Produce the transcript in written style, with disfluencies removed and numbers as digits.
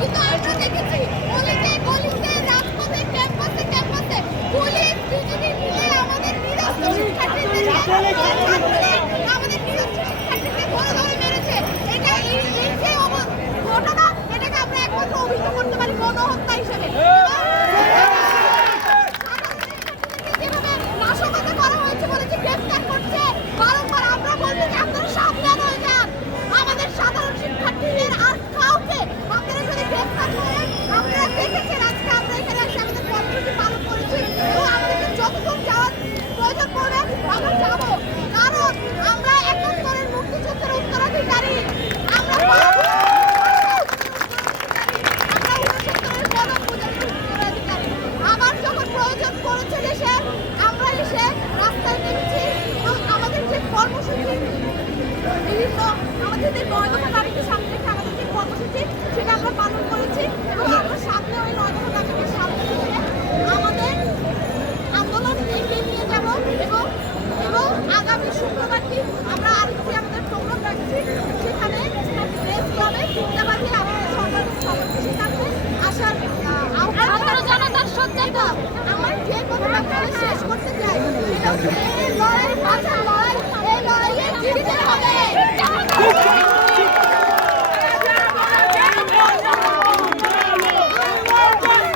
কিন্তু আমরা দেখেছি গলিতে গলিতে রাজপথে ক্যাম্পাসে ক্যাম্পাসে পুলিশ বিজেপি মিলে আমাদের নিরস্ত্র শিক্ষার্থীদেরকে আমাদের নিরস্ত্র শিক্ষার্থীদেরকে ধরে ধরে মেরেছে। এটা এই যে ঘটনা, এটাকে আমরা একমাত্র অভিহিত করতে পারি গণহত্যা হিসেবে। যেভাবে নাশকতা করা হয়েছে বলেছে, গ্রেফতার করছে বারংবার। আমরা বলছি যে আপনারা সাবধান হয়ে যান, আমাদের সাধারণ শিক্ষার্থীদের আর কাউকে আপনারা যদি গ্রেফতার করেন। আপনারা দেখেছেন আজকে আমরা এখানে এসে আমাদের কর্মসূচি পালন করেছি এবং আমাদেরকে যতদূর যাওয়ার প্রয়োজন পড়বে আমরা যাবো, কারণ আমরা ৭১-এর মুক্তিযুদ্ধের উত্তরাধিকারী। আমরা ৬৯-এর গণপূজার উত্তরাধিকারী। আবার যখন প্রয়োজন পড়েছে দেশে, আমরা এসে রাস্তায় নেমেছি এবং আমাদের যে কর্মসূচি, বিভিন্ন আমাদের যে ৯ দফা দাবিকে সামনে রেখে আমাদের যে কর্মসূচি, সেটা আমরা পালন করেছি এবং আমরা সামনে ওই ৯ দফা দাবিকে সামনে রেখে আমাদের আন্দোলন এগিয়ে নিয়ে যাব এবং আগামী শুক্রবারটি আমরা আরেকটি আমাদের প্রোগ্রাম রাখছি, সেখানে প্রেস ক্লাবে চিন্তাবাদী আমাদের সংবাদ সমাবেশে থাকবে আসার আহ্বান। জনতার সজ্জায় আমার যে কথাটা শেষ করতে চাই সেটা হচ্ছে